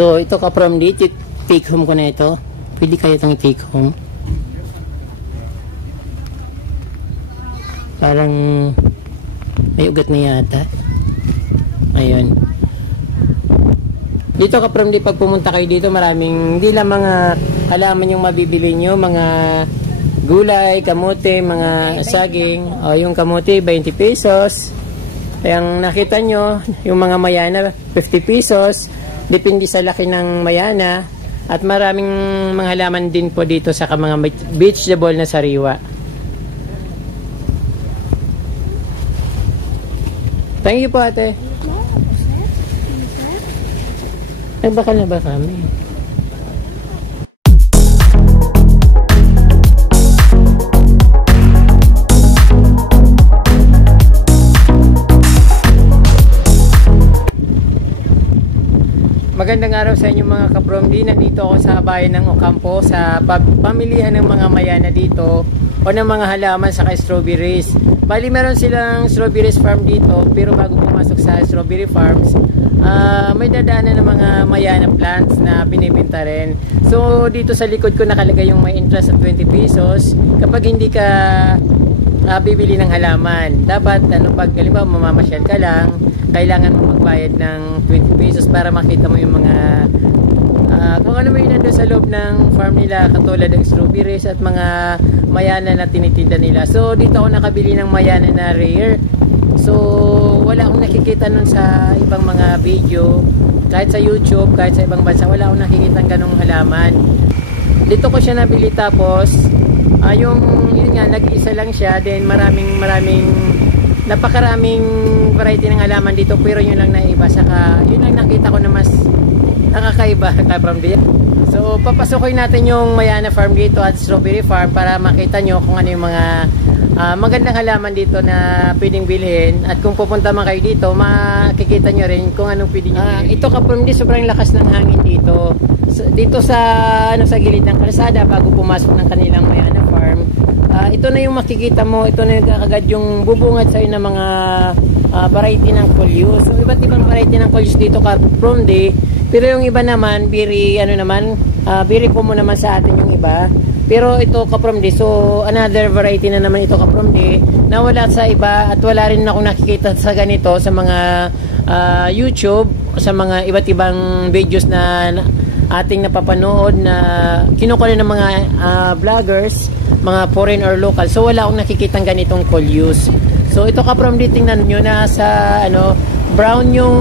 So, ito ka from dito, take home ko na ito. Pwede kayo itong take home. Parang may ugat na yata. Ayun. Dito ka from dito, pag pumunta kayo dito, maraming, hindi lang mga halaman yung mabibili nyo, mga gulay, kamote, mga saging. O, yung kamote, 20 pesos. Yung nakita nyo, yung mga mayana, 50 pesos. Depende sa laki ng mayana. At maraming mga halaman din po dito sa mga vegetable na sariwa. Thank you po, ate. Nagbakal na ba kami? Magandang araw sa inyo mga kapromdi. Nandito ako sa bayan ng Ocampo sa pamilihan ng mga mayana dito o ng mga halaman sa strawberries. Bali meron silang strawberries farm dito, pero bago pumasok sa strawberry farms, may dadaanan ng mga mayana plants na binibenta rin. So dito sa likod ko nakalagay yung may interest at 20 pesos kapag hindi ka bibili ng halaman. Dapat pag halimbawa mamamasyal ka lang, kailangan mo magbayad ng 20 pesos para makita mo yung mga kung ano may nandun sa loob ng farm nila, katulad ng strawberries at mga mayana na tinitinda nila. So dito ako nakabili ng mayana na rare. So wala akong nakikita nun sa ibang mga video, kahit sa YouTube, kahit sa ibang bansa, wala akong nakikita ng ganong halaman. Dito ko siya nabili, tapos yun nga, nag-isa lang siya, then napakaraming variety ng halaman dito, pero yun lang naiba, saka yun lang nakita ko na mas nakakaiba from dito. So papasokin natin yung mayana farm dito at strawberry farm para makita nyo kung ano yung mga magandang halaman dito na pwedeng bilhin, at kung pupunta man kayo dito makikita nyo rin kung anong pwede nyo bilhin. Ito ka from dito, sobrang lakas ng hangin dito sa gilid ng kalsada bago pumasok ng kanilang mayana farm. Ito na yung makikita mo, ito na yung agad yung bubungat sa'yo ng mga variety ng coleus. So iba't ibang variety ng coleus dito ka from day, pero yung iba naman biri mo naman sa atin yung iba. Pero ito kapromde, so another variety na naman ito kapromde na wala sa iba, at wala rin ako nakikita sa ganito sa mga YouTube, sa mga iba't ibang videos na ating napapanood na kinukuha ng mga vloggers, mga foreign or local. So wala akong nakikitang ganitong coleus. So ito kapromde, tingnan nyo na sa brown yung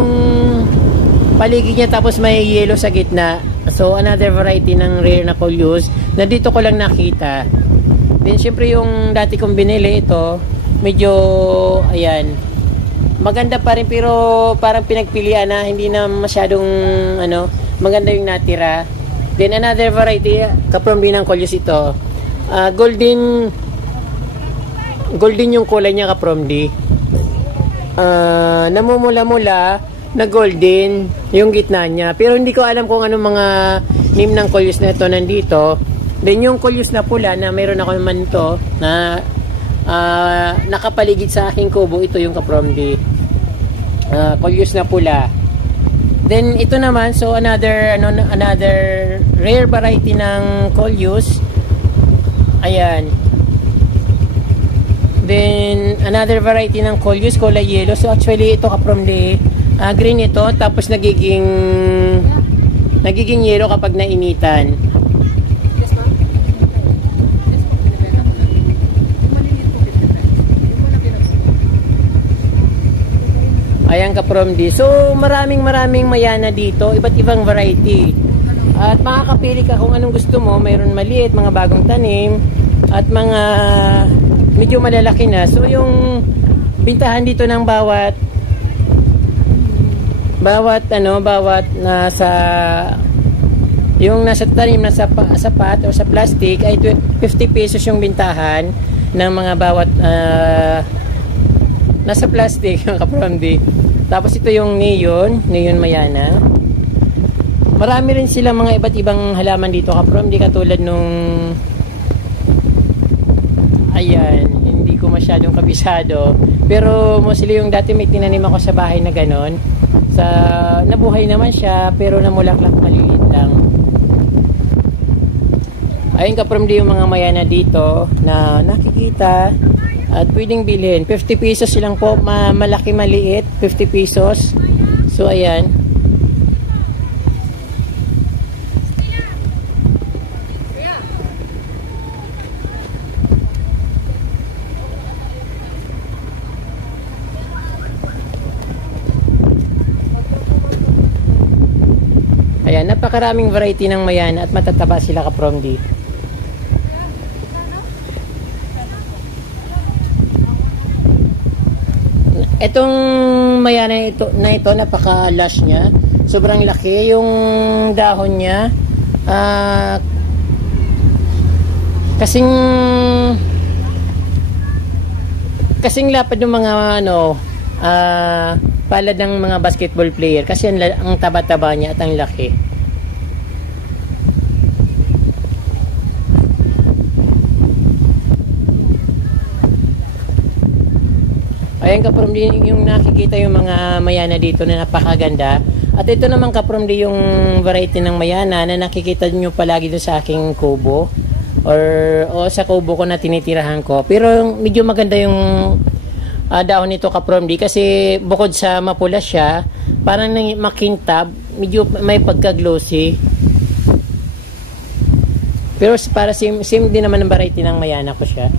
paligid niya, tapos may yellow sa gitna. So another variety ng rare na coleus na dito ko lang nakita. Then syempre yung dati kong binili, ito medyo ayan, maganda pa rin, pero parang pinagpilian na, hindi na masyadong maganda yung natira. Then another variety kapromdi ng coleus, ito golden yung kulay niya kapromdi. Namumula-mula na golden yung gitna niya, pero hindi ko alam kung anong mga name ng coleus na ito nandito. Then yung coleus na pula na meron ako naman ito na nakapaligid sa aking kubo, ito yung kapromdi coleus na pula. Then ito naman, so another rare variety ng coleus, ayan. Then another variety ng coleus, kulay yellow. So actually ito kapromdi green ito, tapos nagiging yellow kapag nainitan. Ayan kapromdi. So maraming mayana dito, iba't ibang variety. At makakapili ka kung anong gusto mo. Mayroon maliit, mga bagong tanim, at mga medyo malalaki na. So yung bintahan dito ng bawat nasa yung nasa tanim na sapat o sa plastic ay 50 pesos yung bintahan ng mga bawat nasa plastic yung kapromdi. Tapos ito yung neon mayana. Marami rin sila mga iba't ibang halaman dito kapromdi, katulad nung ayan, hindi ko masyadong kabisado, pero mostly yung dati may tinanim ako sa bahay na ganon. Nabuhay naman siya, pero namulaklak maliit lang. Ayun ka-from yung mga mayana dito na nakikita at pwedeng bilhin. 50 pesos lang po, malaki maliit, 50 pesos. So ayan. Ayan, napakaraming variety ng mayana at matataba sila ka-from di. Itong mayana na ito, napaka-lush niya. Sobrang laki yung dahon niya. Kasing lapad ng mga palad ng mga basketball player kasi ang taba-taba niya at ang laki. Ayan ka-from yung nakikita yung mga mayana dito na napakaganda. At ito naman ka-from yung variety ng mayana na nakikita nyo palagi doon sa aking kubo o sa kubo ko na tinitirahan ko. Pero medyo maganda yung dahon nito ka-from kasi bukod sa mapula siya, parang makintab, medyo may pagka-glossy. Pero para same din naman ang variety ng mayana ko siya.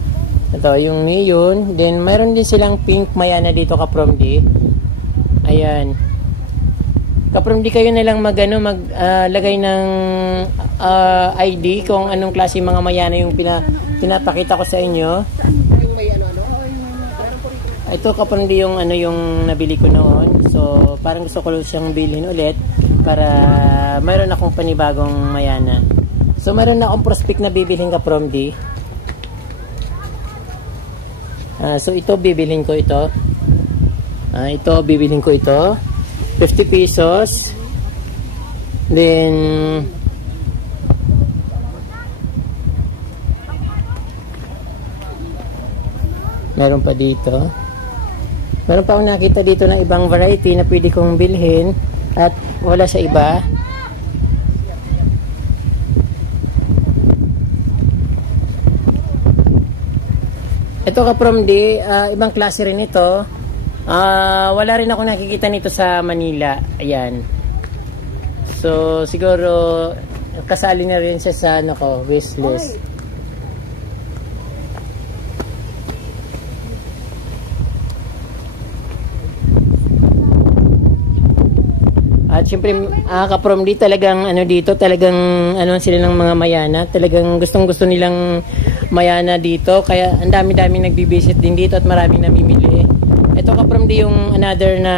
Ito, yung neon. Then, mayroon din silang pink mayana dito ka-from di. Ayan. Ka-from di kayo na lang maglagay ng ID kung anong klase mga mayana yung pinapakita ko sa inyo. Ito ka-from di yung yung nabili ko noon. So, parang gusto ko siyang bilhin ulit para mayroon akong panibagong mayana. So, mayroon na akong prospect na bibilhin ka-from di. So ito bibilhin ko ito. Ito bibilhin ko ito. 50 pesos. Then meron pa dito. Meron pa akong nakita dito ng ibang variety na pwede kong bilhin at wala sa iba. Ito ka-from di, ibang klase rin ito. Wala rin ako nakikita nito sa Manila. Ayan. So, siguro kasali na rin siya sa wishlist. At syempre, ka-from di talagang dito, talagang sila ng mga mayana, talagang gustong-gusto nilang mayana dito, kaya ang dami-dami nagbi-visit din dito at maraming namimili. Ito ka-from di yung another na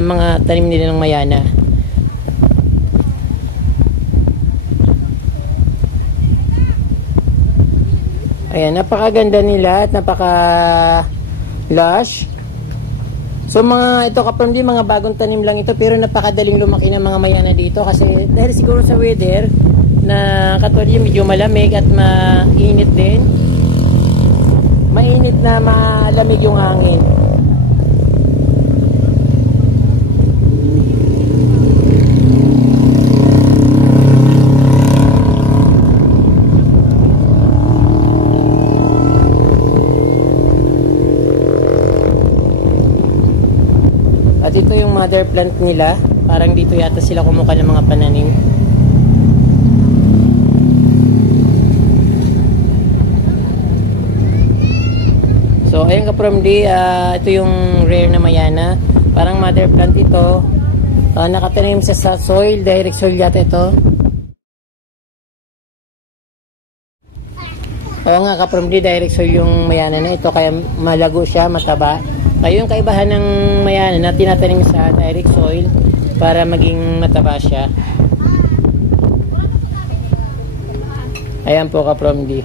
mga tanim nila ng mayana. Ayan, napakaganda nila at napaka-lush. So ito ka-from di mga bagong tanim lang ito, pero napakadaling lumaki ng mga mayana dito kasi dahil siguro sa weather na katulad medyo malamig at mainit din. Mainit na malamig yung hangin. At ito yung mother plant nila. Parang dito yata sila kumuha ng mga pananim. So, ayan ka-from di, ito yung rare na mayana. Parang mother plant ito. Nakatanim siya sa soil, direct soil yata ito. Oo nga ka-from di, direct soil yung mayana na ito, kaya malago siya, mataba. Kaya yung kaibahan ng mayana na tinatanim sa direct soil para maging mataba siya. Ayan po ka-from di.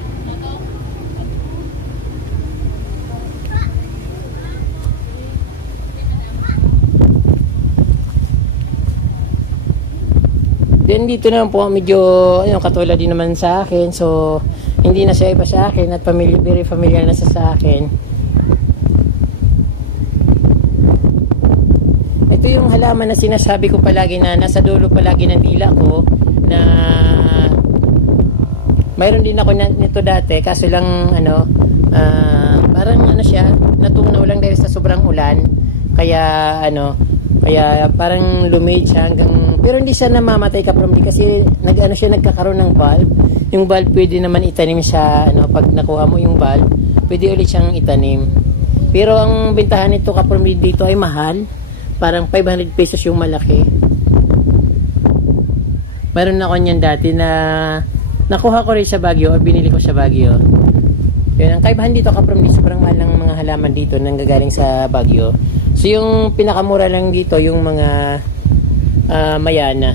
Then dito naman po medyo katulad din naman sa akin, so hindi na siya iba sa akin at very familiar na siya sa akin. Ito yung halaman na sinasabi ko palagi na nasa dulo palagi ng dila ko, na mayroon din ako nito dati, kaso lang ano, parang ano siya, natunaw lang dahil sa sobrang ulan, kaya ano, kaya parang lumade siya hanggang, pero hindi siya namamatay ka from kasi nag-ano siya, nagkakaroon ng valve. Yung valve pwede naman itanim siya, ano, pag nakuha mo yung valve pwede ulit siyang itanim. Pero ang bintahan nito ka from dito ay mahal, parang 500 pesos yung malaki. Meron na ako niyan dati na nakuha ko rin sa Baguio, or binili ko sa Baguio. Yun, ang kaibahan dito ka from sobrang mahal ng mga halaman dito nang gagaling sa Baguio. So yung pinakamura lang dito yung mga mayana.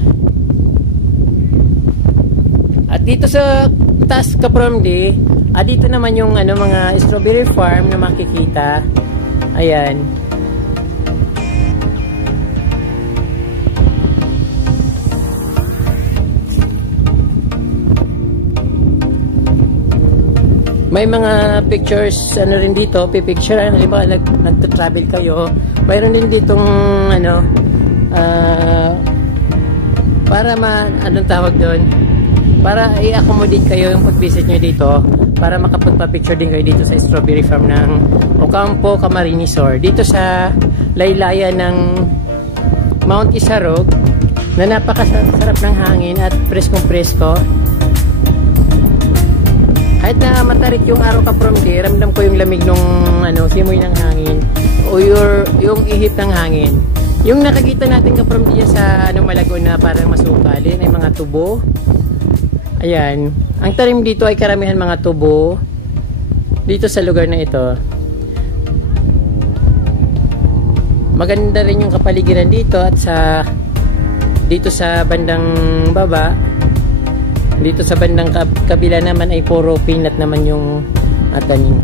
At dito sa taas ka from dito naman yung ano, mga strawberry farm na makikita. Ayan. May mga pictures ano rin dito, pipicture, ano, halimbawa nagta-travel kayo, mayroon din ditong ano, para anong tawag doon, para i-accommodate kayo yung pag-visit nyo dito, para makapagpa-picture din kayo dito sa strawberry farm ng Ocampo Camarines Sur, dito sa laylayan ng Mount Isarog, na napakasarap ng hangin at preskong-presko. Kahit na matarik yung araw ka from there, ramdam ko yung lamig nung ano, simoy ng hangin o yung ihip ng hangin. Yung nakakita natin ka from there sa ano, Malagon na parang masukal, ay mga tubo. Ayan. Ang tanim dito ay karamihan mga tubo dito sa lugar na ito. Maganda rin yung kapaligiran dito at dito sa bandang baba. Dito sa bandang kabila naman ay puro peanut naman yung tanim.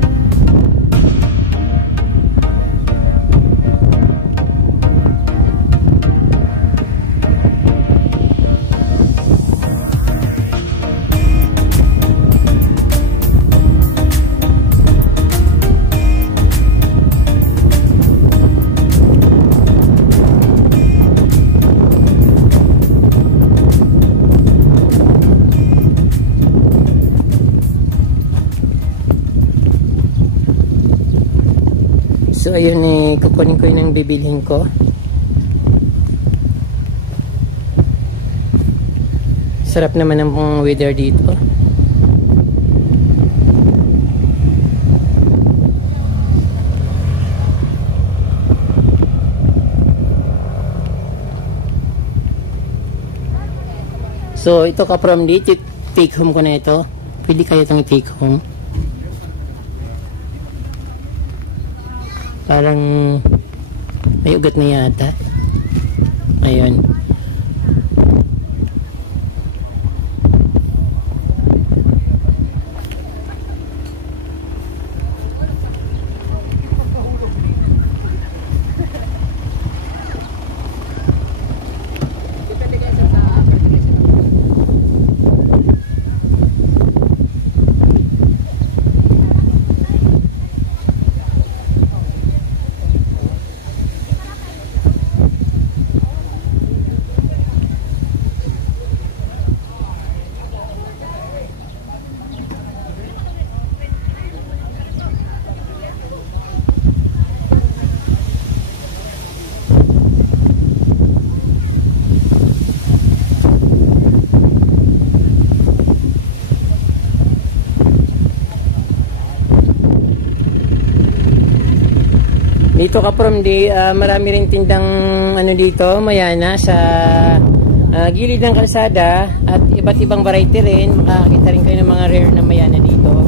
So ayun, kukunin ko yung bibilhin ko. Sarap naman ang weather dito. So ito ka from dito, take home ko na ito. Pwede kayo itong take home. Parang may ugat na yata. Ayun. Dito ka from marami ring tindang ano dito, mayana sa gilid ng kalsada at iba't ibang variety rin. Makakita rin kayo ng mga rare na mayana dito.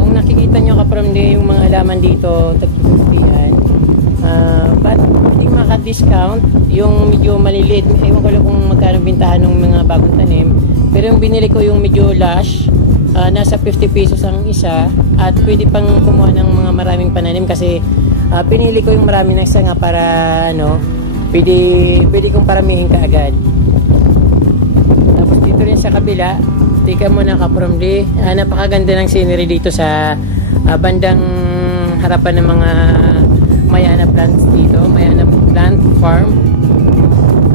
Kung nakikita nyo ka from yung mga halaman dito, tag-50 but hindi maka-discount yung medyo maliliit. Ewan ko lang kung magkano bintahan ng mga bagong tanim, pero yung binili ko yung medyo lush, nasa 50 pesos ang isa, at pwede pang kumuha ng mga maraming pananim kasi pinili ko yung marami na isa nga para ano, pwede kong paramihin kaagad. Tapos dito rin sa kabila, tika mo na ka from napakaganda ng scenery dito sa bandang harapan ng mga Mayana plants dito, Mayana Plant Farm.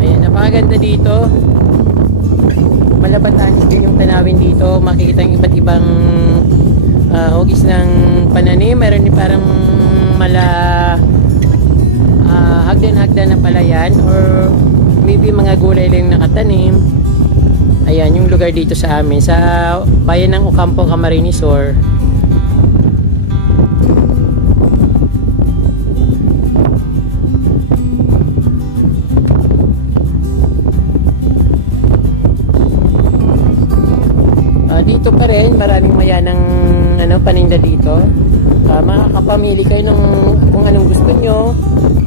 Ayan, napakaganda dito. Malabatanis din yung tanawin dito. Makikita yung iba't ibang hugis ng pananim. Meron din parang hagdan-hagdan na palayan or maybe mga gulay lang nakatanim. Ayan yung lugar dito sa amin sa bayan ng Ocampo, Camarines Sur. Dito pa rin maraming mayanang paninda dito. Makakapamili kayo ng kung anong gusto nyo.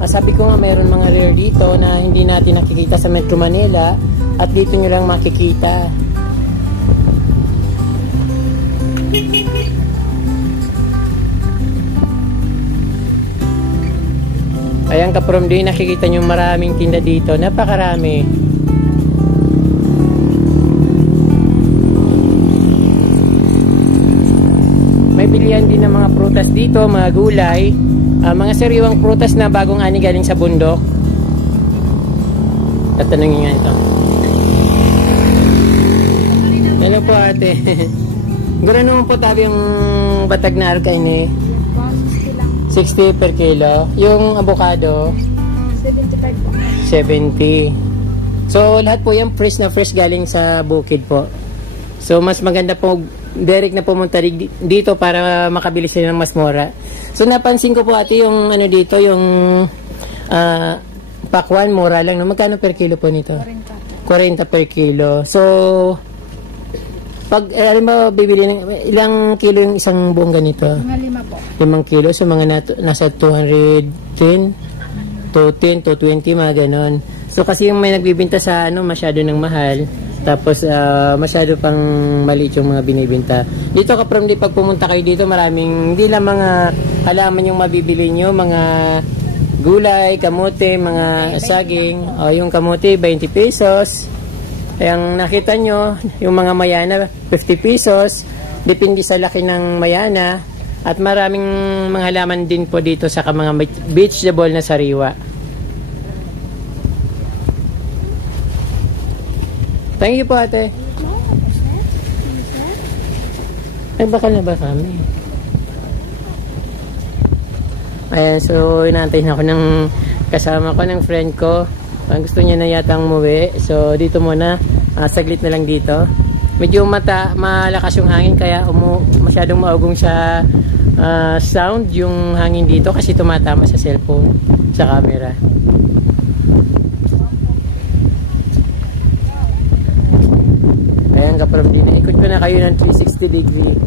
Sabi ko nga mayroon mga rare dito na hindi natin nakikita sa Metro Manila at dito nyo lang makikita. Ayan ka-from din, nakikita nyo maraming tinda dito, napakarami. May bilihan din ng mga prutas dito, mga gulay. Mga sariwang prutas na bagong ani galing sa bundok. Tatanungin nga ito. Hello po ate. Gano'n naman po tabi yung batag na arkain eh? 60 per kilo. Yung avocado? 75 po. 70. So lahat po yung fresh na fresh galing sa bukid po. So mas maganda po direct na pumunta dito para makabili sila ng mas mura. So napansin ko po ate yung dito yung pakwan mura lang. No? Magkano per kilo po nito? 40 per kilo. So pag alam mo bibili ng ilang kilo yung isang buong ganito? Mga 5 po. 5 kilo. So mga nasa 210 to 10 to 20 mga ganon. So kasi yung may nagbibinta sa masyado ng mahal. Tapos masyado pang maliit yung mga binibenta. Dito ka-from di pag pumunta kayo dito maraming hindi lang mga halaman yung mabibili nyo, mga gulay, kamote, mga saging. O yung kamote 20 pesos. Yung nakita nyo, yung mga mayana 50 pesos. Depende sa laki ng mayana. At maraming mga halaman din po dito sa mga vegetable na sariwa. Thank you po ate. Ay bakal na ba kami? Ayan, so inaantayin ako ng kasama ko, ng friend ko. Gusto niya na yatang umuwi. So dito muna, saglit na lang dito. Medyo malakas yung hangin kaya masyadong maugong sa sound yung hangin dito kasi tumatama sa cellphone, sa camera. Ayan ka-from din. Ikot ko na kayo ng 360 degree.